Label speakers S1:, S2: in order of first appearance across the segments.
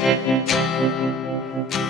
S1: Thank you.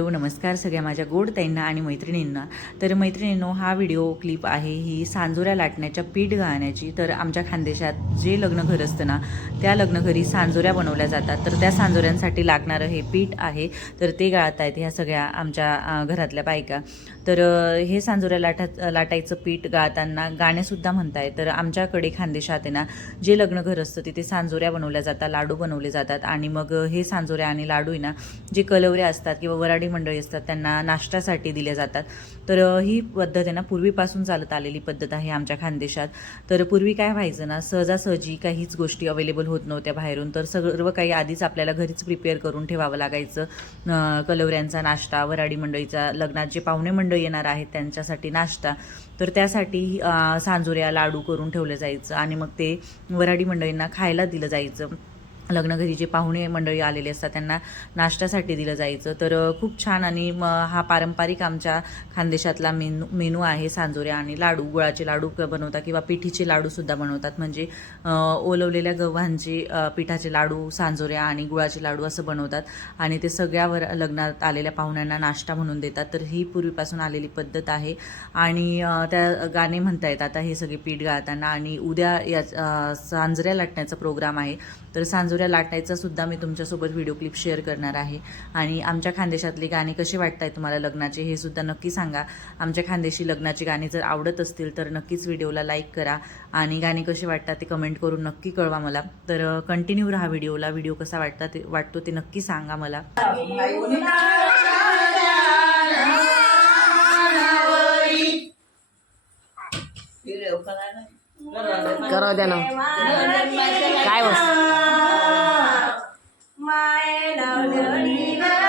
S1: Hello नमस्कार सगळ्या माझ्या गोड ताईंना आणि मैत्रिणींना. तर मैत्रिणींनो हा व्हिडिओ क्लिप आहे ही सांजोऱ्या लाटण्याच्या पीठ गाळण्याची तर आमच्या खानदेशात जे लग्न घर असतं ना त्या लग्न घरी सांजोऱ्या बनवल्या जातात. तर त्या सांजोऱ्यांसाठी लागणारं हे पीठ आहे. तर ते गाळत आहेत ह्या सगळ्या आमच्या घरातल्या बायका. तर हे सांजोऱ्या लाटात लाटायचं पीठ गाळताना गाणेसुद्धा म्हणताय तर आमच्याकडे खानदेशात आहे ना जे लग्न घर असतं तिथे सांजोऱ्या बनवल्या जातात लाडू बनवले जातात. आणि मग हे सांजोऱ्या आणि लाडू आहे ना जे कलवऱ्या असतात किंवा वराडी मंडळी असतात त्यांना नाश्त्यासाठी दिले जातात. तर ही पद्धत आहे ना पूर्वीपासून चालत आलेली पद्धत आहे आमच्या खानदेशात. तर पूर्वी काय व्हायचं ना सहजासहजी काहीच गोष्टी अवेलेबल होत नव्हत्या बाहेरून. तर सर्व काही आधीच आपल्याला घरीच प्रिपेअर करून ठेवावं लागायचं. कलवऱ्यांचा नाश्ता वराडी मंडळीचा लग्नात जे पाहुणे मंडळी येणार आहेत त्यांच्यासाठी नाश्ता. तर त्यासाठी सांजुऱ्या सांजोऱ्या लाडू करून ठेवलं जायचं आणि मग ते वराडी मंडळींना खायला दिलं जायचं. लग्नघरी जे पाहुणे मंडळी आलेले असतात त्यांना नाश्त्यासाठी दिलं जायचं. तर खूप छान आणि म हा पारंपरिक आमच्या खानदेशातला मेनू मेनू आहे सांजोऱ्या आणि लाडू गुळाचे लाडू बनवतात किंवा पिठीचे लाडूसुद्धा बनवतात. म्हणजे ओलवलेल्या गव्हांचे पिठाचे लाडू सांजोऱ्या आणि गुळाचे लाडू असं बनवतात आणि ते सगळ्यावर लग्नात आलेल्या पाहुण्यांना नाश्ता म्हणून देतात. तर ही पूर्वीपासून आलेली पद्धत आहे आणि त्या गाणे म्हणतायत आता हे सगळे पीठ गाळताना आणि उद्या या सांजऱ्या लाटण्याचा प्रोग्राम आहे. तर सांजोऱ्या लाटायचा सुद्धा मी तुमच्यासोबत व्हिडिओ क्लिप शेअर करणार आहे. आणि आमच्या खानदेशातले गाणे कसे वाटत आहेत तुम्हाला लग्नाचे हे सुद्धा नक्की सांगा. आमच्या खानदेशी लग्नाची गाणी जर आवडत असतील तर नक्कीच व्हिडिओला लाईक करा. आणि गाणी कसे वाटतात ते कमेंट करून नक्की कळवा मला. तर कंटिन्यू राहा व्हिडिओला व्हिडिओ कसा वाटता ते वाटतो ते नक्की सांगा मला. करा द्या ना काय my love,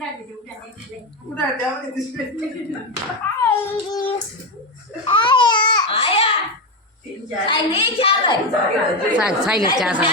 S1: वस्तू सांग सायलेंट चहा सांग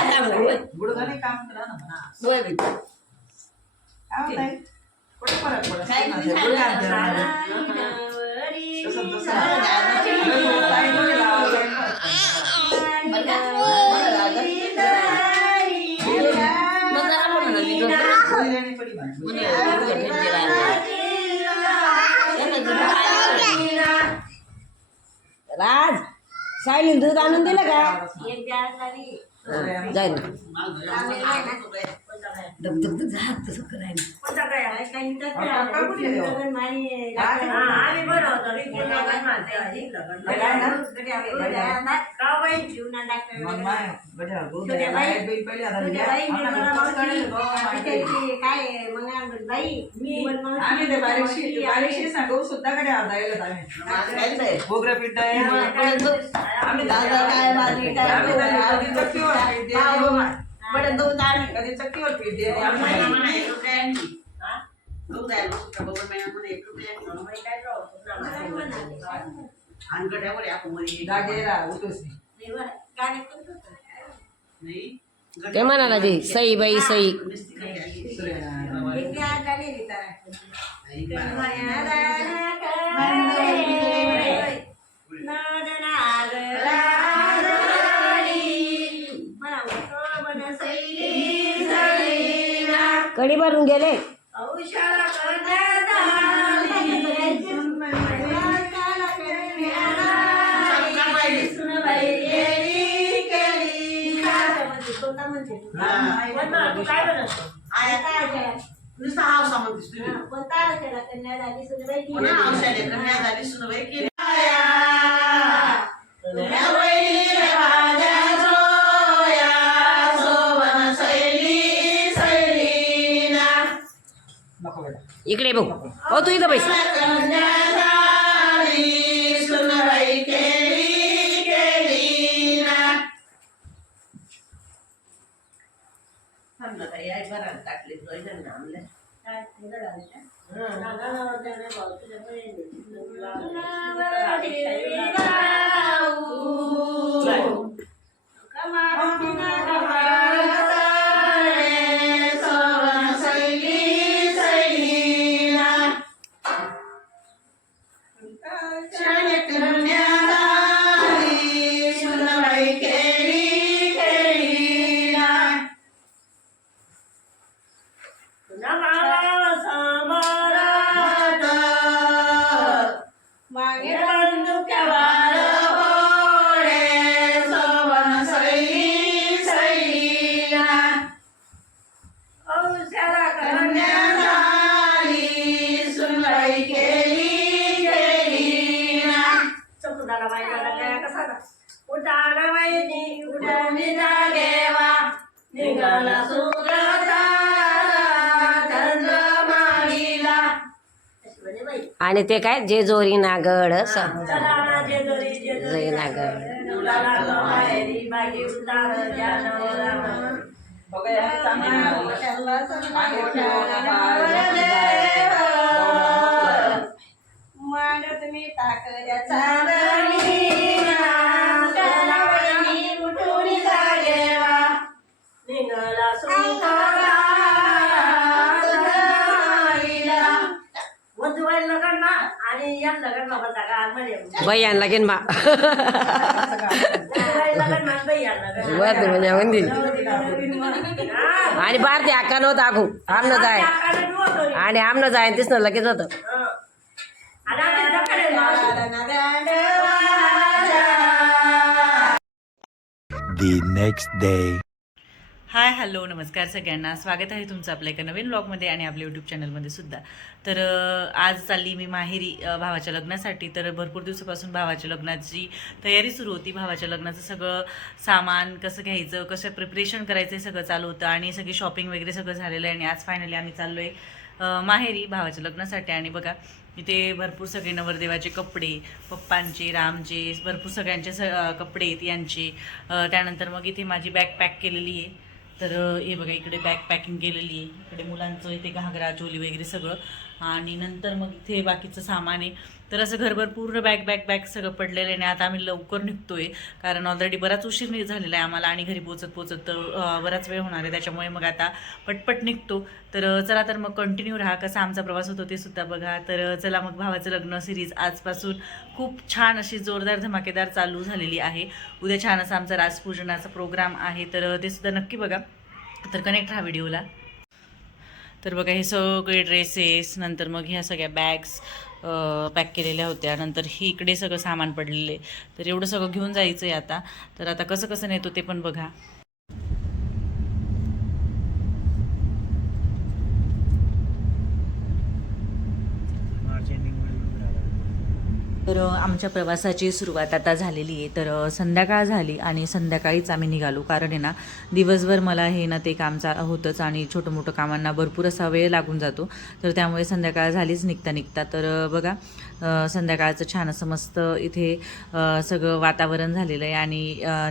S1: राज सायलीन दूध आणून दिलं का? जाय ना. दब दब दब जा सांगू
S2: सुद्धा कडे अर्धा येतात
S3: आम्ही दादा काय माझी काय बटन दोन
S4: आम्ही
S2: कधी
S3: ते म्हणाला ते सई बाई सई. कडी भरून गेले.
S4: नुसतं हावसा म्हणतेस तुम्ही. पुन्हा हावशाने कन्या झाली सुनबाई केली?
S3: बघ हो तू इथं बैस
S4: कन्या झाली,
S3: आणि ते काय? जेजोरी नागड असं. नागड
S4: मांडत मी टाकल्या
S5: या लग्न होता का मध्ये
S3: बाई आणला की बा.
S5: लग्न बाई आणलं
S3: वर म्हणजे म्हणती आणि बार ते अक्का नव्हतं आखू आमनं जाय. आणि आमनं जाय तेच ना लगेच होतं.
S6: the next day.
S1: Hi hello नमस्कार सगळ्यांना. स्वागत आहे तुमचं आपल्या एका नवीन ब्लॉगमध्ये आणि आपल्या यूट्यूब चॅनलमध्ये सुद्धा. तर आज चालली मी माहेरी भावाच्या लग्नासाठी. तर भरपूर दिवसापासून भावाच्या लग्नाची तयारी सुरू होती. भावाच्या लग्नाचं सगळं सामान कसं घ्यायचं कसं प्रिपरेशन करायचं हे सगळं चालू होतं आणि सगळी शॉपिंग वगैरे सगळं झालेलं आहे आणि आज फायनली आम्ही चाललो आहे माहेरी भावाच्या लग्नासाठी. आणि बघा इथे भरपूर सगळे नवरदेवाचे कपडे पप्पांचे रामचे भरपूर सगळ्यांचे स कपडे आहेत यांचे. त्यानंतर मग इथे माझी बॅग पॅक केलेली आहे. तर हे बघा इकडे बॅग पॅकिंग केलेली आहे. इकडे मुलांचं इथे घागरा चोली वगैरे सगळं. आणि नंतर मग इथे बाकीचं सामान आहे. तर असं घरभर पूर्ण बॅग बॅग बॅग सगळं पडलेलं आहे आणि आता आम्ही लवकर निघतोय. कारण ऑलरेडी बराच उशीर झालेला आहे आम्हाला आणि घरी पोचत पोचत तर बराच वेळ होणार आहे. त्याच्यामुळे मग आता पटपट निघतो. तर चला तर मग कंटिन्यू राहा. कसा आमचा प्रवास होतो ते सुद्धा बघा. तर चला मग भावाचं लग्न सिरीज आजपासून खूप छान अशी जोरदार धमाकेदार चालू झालेली आहे. उद्या छान असा आमचा राजपूजनाचा प्रोग्राम आहे. तर ते सुद्धा नक्की बघा. तर कनेक्ट राहा व्हिडिओला तर बघा हे सगळे ड्रेसेस नंतर मग ह्या सगळ्या बॅग्स पॅक केलेल्या होत्या. नंतर ही इकडे सगळं सामान पडलेले तर एवढं सगळं घेऊन जायचं आहे आता. तर आता कसं कसं नेतो ते पण बघा. तर आमच्या प्रवासाची सुरुवात आता झालेली आहे. तर संध्याकाळ झाली आणि संध्याकाळीच आम्ही निघालो. कारण आहे ना दिवसभर मला हे ना ते काम चा होतंच आणि छोटं मोठं कामांना भरपूर असा वेळ लागून जातो. तर त्यामुळे संध्याकाळ झालीच निघता निघता तर बघा संध्याकाळचं छान असं मस्त इथे सगळं वातावरण झालेलं आहे आणि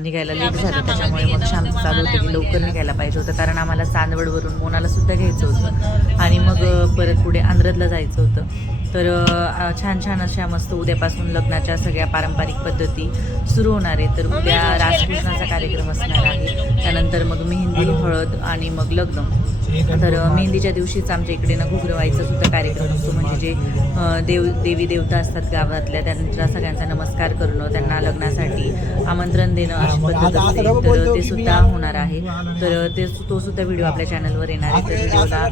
S1: निघायला लेट झालं. त्याच्यामुळे मग शांत चालू होतं की लवकर निघायला पाहिजे होतं. कारण आम्हाला चांदवडवरून मोनाला सुद्धा घ्यायचं होतं. आणि मग परत पुढे आंध्रदला जायचं होतं. तर छान छान अशा मस्त उद्यापासून लग्नाच्या सगळ्या पारंपरिक पद्धती सुरू होणार आहे तर उद्या राजपूजनाचा कार्यक्रम असणार आहे.
S7: त्यानंतर मग मेहंदी हळद आणि मग लग्न. तर मेहंदीच्या दिवशीच आमच्या इकडे ना घुगरं व्हायचा सुद्धा कार्यक्रम असतो. म्हणजे जे देव देवी देवता असतात गावातल्या त्यांच्या सगळ्यांचा नमस्कार करणं त्यांना लग्नासाठी आमंत्रण देणं अशी पद्धत असते. तर ते सुद्धा होणार आहे. तर ते तो सुद्धा व्हिडिओ आपल्या चॅनलवर येणार आहे. तर व्हिडिओला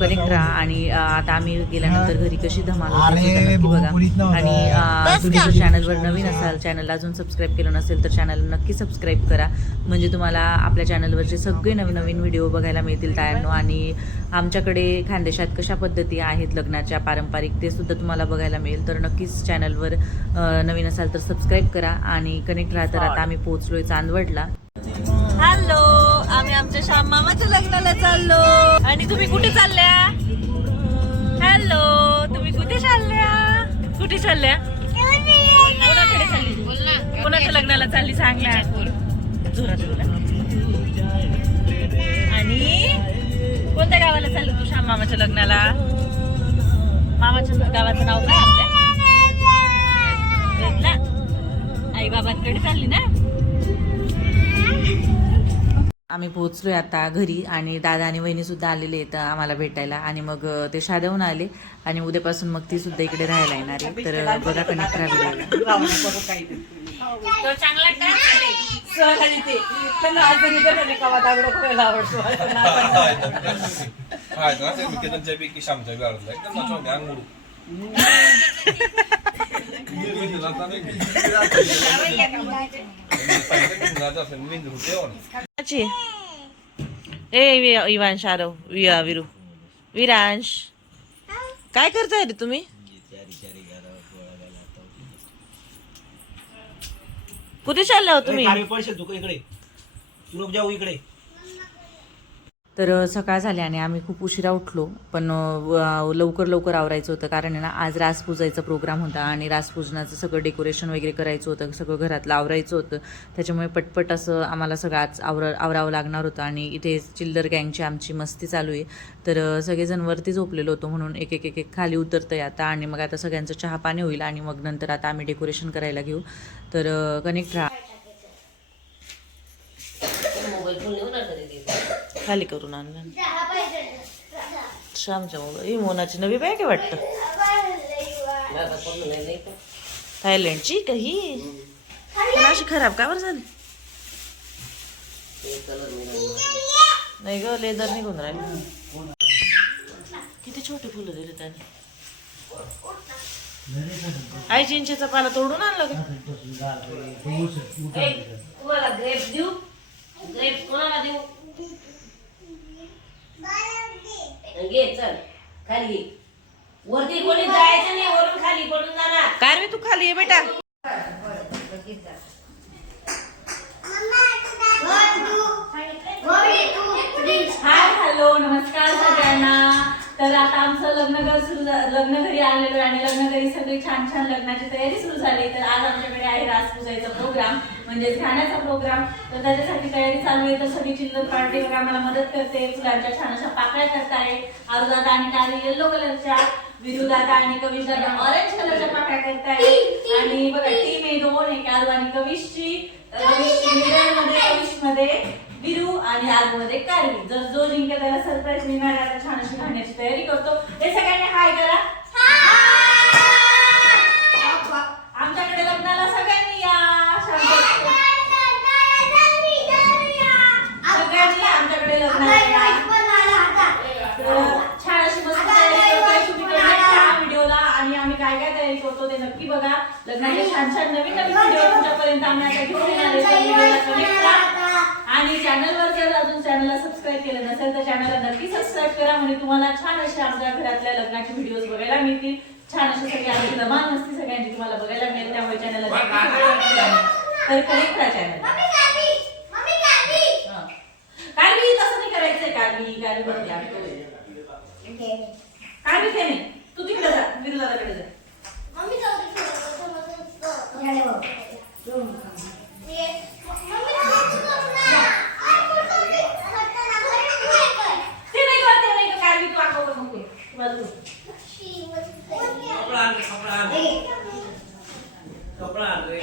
S7: कनेक्ट राहा. आणि आता आम्ही गेल्यानंतर घरी कशी धमाल होते नक्की बघा आणि तुम्ही जर चॅनलवर नवीन असाल चॅनलला अजून सबस्क्राईब केलं नसेल तर चॅनल नक्की सबस्क्राईब करा. म्हणजे तुम्हाला आपल्या चॅनलवरचे सगळे नवीन नवीन व्हिडिओ बघायला मिळतील तयारनो आणि आमच्याकडे खानदेशात कशा पद्धती आहेत लग्नाच्या पारंपरिक ते सुद्धा तुम्हाला बघायला मिळेल. तर नक्कीच चॅनलवर नवीन असाल तर सबस्क्राईब करा आणि कनेक्ट राहा तर आता आम्ही पोहोचलोय चांदवडला. हॅलो आम्ही आमच्या श्याम मामाच्या लग्नाला चाललो. आणि तुम्ही कुठे चालल्या? हॅलो तुम्ही कुठे चालल्या? कुठे चालल्या? कोणाकडे चालली? कोणाच्या लग्नाला चालली सांग. ना जोरात बोला. आणि कोणत्या गावाला चालली तू श्याम मामाच्या लग्नाला? मामाच्या गावाचं नाव काय आपल्या? आई बाबांकडे चालली ना? आम्ही पोहोचलोय आता घरी आणि दादा आणि वहिनी सुद्धा आलेले आहेत आम्हाला भेटायला आणि मग ते शादेहून आले आणि उद्यापासून मग ती सुद्धा इकडे राहायला येणार आहे. तर बघा कनेक्ट
S8: ना ते. श्यामच्या एकदम
S1: ए इवांश आरव विरू. विरांश. काय करताय रे तुम्ही? कुठे चालला हो तुम्ही?
S9: खाली पडशील तू इकडे. तू जाऊ इकडे.
S7: तर सकाळ झाली आणि आम्ही खूप उशिरा उठलो. पण लवकर लवकर आवरायचं होतं. कारण आहे ना आज रास पूजायचा प्रोग्राम होता आणि रास पूजनाचं सगळं डेकोरेशन वगैरे करायचं होतं. सगळं घरातलं आवरायचं होतं. त्याच्यामुळे पटपट असं आम्हाला सगळं आज आवर आवरावं लागणार होतं. आणि इथे चिल्लर गँगची आमची मस्ती चालू आहे. तर सगळेजण वरती झोपलेलो होतो म्हणून एक एक एक एक खाली उतरतं आहे आता. आणि मग आता सगळ्यांचं चहा पाणी होईल आणि मग नंतर आता आम्ही डेकोरेशन करायला घेऊ. तर कनेक्ट राहा.
S1: खाली करून आणला श्यामच्या मुलं ही मोनाची नवी बॅग आहे वाटतं? थायलंडची का ही? पण अशी खराब का बरं झाली? नाही ग लेदर निघून राहिले. किती छोटे फुलं दिले त्याने. आई चिंचेचा पाला तोडून आणला का?
S5: ग्रेप देऊ. ग्रेप कोणाला देऊ? घे चल. खाली. वरती कोणी जायचं नाही वरून खाली पडून जाणार.
S1: काय रे तू खाली बेटा?
S7: हाय हॅलो नमस्कार सगळ्यांना. तर आता आमचं लग्न घर सुरू लग्न घरी आलेलो आणि लग्न घरी सगळी छान छान लग्नाची तयारी सुरू झाली. तर आज आमच्याकडे आहे राजपूजाईचा प्रोग्राम म्हणजेच खाण्याचा प्रोग्राम तर त्याच्यासाठी तयारी चालू आहे. तर सगळी चिल्लर पार्टी वगैरे आम्हाला मदत करते. फुलांच्या छान अशा पाकळ्या करताय. आरुदादा आणि काली येल्लो कलरच्या विरुदादा आणि कविश दादा ऑरेंज कलरच्या पाकळ्या करताय. आणि बघा टीम आहे दोन एक आरू आणि कविशची कविशमध्ये कविशमध्ये विरू आणि आगमध्ये कारवी. जर जो जिंकेल त्याला सरप्राईज मिळणार आहे. आता छान अशी खाण्याची तयारी करतो. हे सगळ्यांनी हाय करा. आमच्याकडे लग्नाला सगळ्यांनी या. सगळ्यांनी आमच्याकडे लग्नाला या. छान अशी मस्त तयारी तुम्ही व्हिडिओला. आणि आम्ही काय काय तयारी करतो ते नक्की बघा. लग्नाचे छान छान नवीन नवीन व्हिडिओ तुमच्यापर्यंत आम्ही आता घेऊन येणार आहे तर व्हिडिओला connect राहा. आणि चॅनलवर जर अजून चॅनलला सबस्क्राईब केलं नसेल तर चॅनलला नक्की सबस्क्राईब करा. म्हणजे तुम्हाला छान असे आमच्या घरातल्या लग्नाचे व्हिडिओज बघायला मिळतील. छान असे सगळे आमची धमाल मस्ती सगळ्यांची तुम्हाला बघायला मिळेल. त्यामुळे चॅनलला तर कनेक्ट राहा चॅनल कारवी तसं नाही करायचंय. कारवी कारवी बघते आम्ही कारवी ते नाही. तू तिकडे जा. विरुदाकडे जा. ते नाही का ते नाही का कारवी तू आगोदर नको बाजू
S9: कपडा आण रे, कपडा आण रे. कपडा आण रे.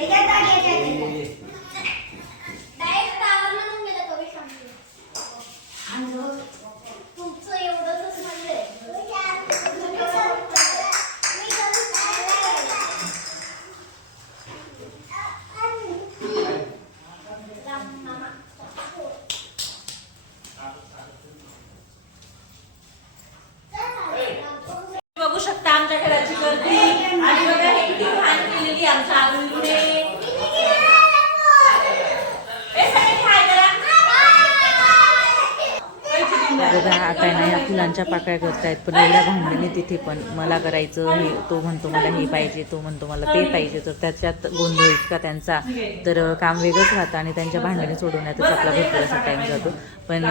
S1: बघा आता ना ह्या फुलांच्या पाकळ्या करतायत पण एवढ्या भांडणी तिथे पण मला करायचं हे तो म्हणतो मला हे पाहिजे तो म्हणतो मला ते पाहिजे. तर त्याच्यात गोंधळ इतका त्यांचा. तर काम वेगळंच राहतं आणि त्यांच्या भांडणी सोडवण्यातच आपला भरपूर असा टाईम जातो. पण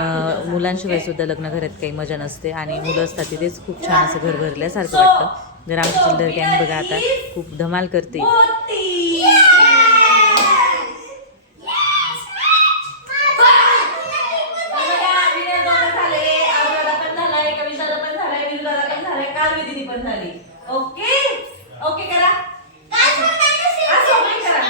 S1: मुलांशिवाय सुद्धा लग्न घरात काही मजा नसते आणि मुलं असतात तिथेच खूप छान असं घर भरल्यासारखं वाटतं. जर आमची चिल्लर गॅंग बघा आता खूप धमाल करते.
S4: ओके ओके करा असं नाही करा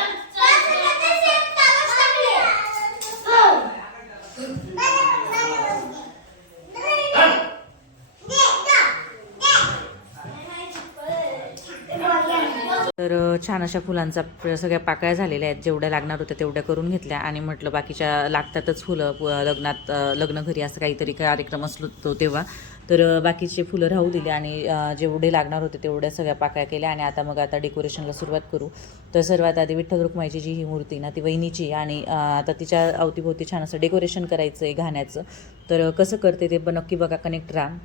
S1: तर छान अशा फुलांचा सगळ्या पाकळ्या झालेल्या आहेत जेवढ्या लागणार होत्या तेवढ्या करून घेतल्या आणि म्हटलं बाकीच्या लागतातच फुलं लग्नात लग्न घरी असं काहीतरी कार्यक्रम असलो तो तेव्हा तर बाकीचे फुलं राहू दिले आणि जेवढे लागणार होते तेवढ्या सगळ्या पाकळ्या केल्या आणि आता मग आता डेकोरेशनला सुरुवात करू. तर सर्वात आधी विठ्ठल रुक्माईची जी ही मूर्ती ना ती वहिनीची आणि आता तिच्या अवतीभोवती छान असं डेकोरेशन करायचं आहे घाण्याचं. तर कसं करते ते पण नक्की बघा कनेक्ट राहा.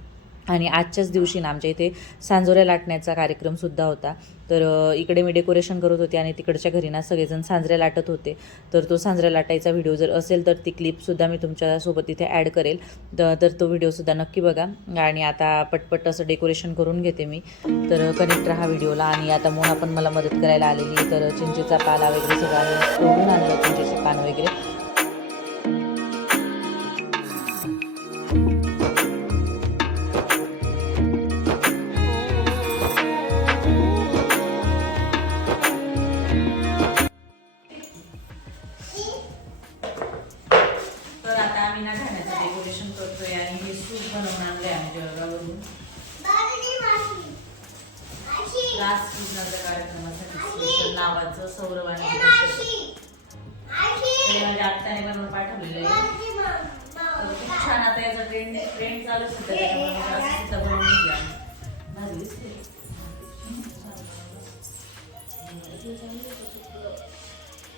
S1: आणि आजच्याच दिवशी ना आमच्या इथे सांजोऱ्या लाटण्याचा कार्यक्रमसुद्धा होता. तर इकडे मी डेकोरेशन करत होते आणि तिकडच्या घरी ना सगळेजण सांजऱ्या लाटत होते. तर तो सांजऱ्या लाटायचा व्हिडिओ जर असेल तर ती क्लिपसुद्धा मी तुमच्यासोबत इथे ॲड करेल. तर तो व्हिडिओसुद्धा नक्की बघा. आणि आता पटपट असं डेकोरेशन करून घेते मी. तर कनेक्ट राहा व्हिडिओला आणि आता मोना पण मला मदत करायला आलेली तर चिंचेचा पाला वगैरे सगळं तोडून आणलं चिंचेचे पान वगैरे.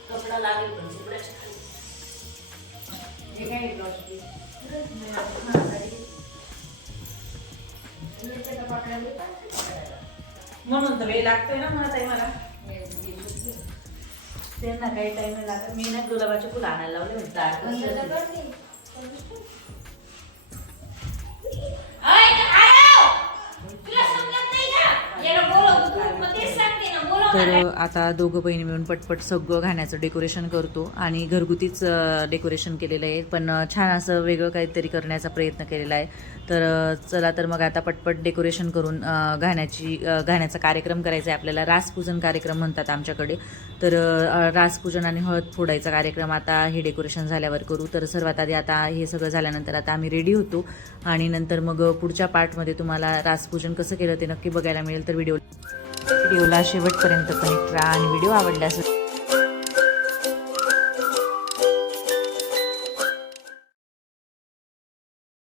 S1: कपडा लागेल पण खाली. हे काय. म्हणून तर वेळ लागतोय ना मला ताई मला त्यांना काही टाइम नाही लागत मी ना गुलाबाचे फुलं आणायला लावले म्हणजे तर आता दोघं बहिणी मिळून पटपट सगळं घाण्याचं डेकोरेशन करतो आणि घरगुतीच डेकोरेशन केलेलं आहे. पण छान असं वेगळं काहीतरी करण्याचा प्रयत्न केलेला आहे. तर चला तर मग आता पटपट डेकोरेशन करून घाण्याची घाण्याचा कार्यक्रम करायचा आहे आपल्याला. रासपूजन कार्यक्रम म्हणतात आमच्याकडे. तर रासपूजन आणि हळद फोडायचा कार्यक्रम आता हे डेकोरेशन झाल्यावर करू. तर सर्वात आधी आता हे सगळं झाल्यानंतर आता आम्ही रेडी होतो. आणि नंतर मग पुढच्या पार्टमध्ये तुम्हाला रासपूजन कसं केलं ते नक्की बघायला मिळेल. तर व्हिडिओ व्हिडिओला शेवटपर्यंत कनेक्ट राहा आणि व्हिडिओ आवडल्यास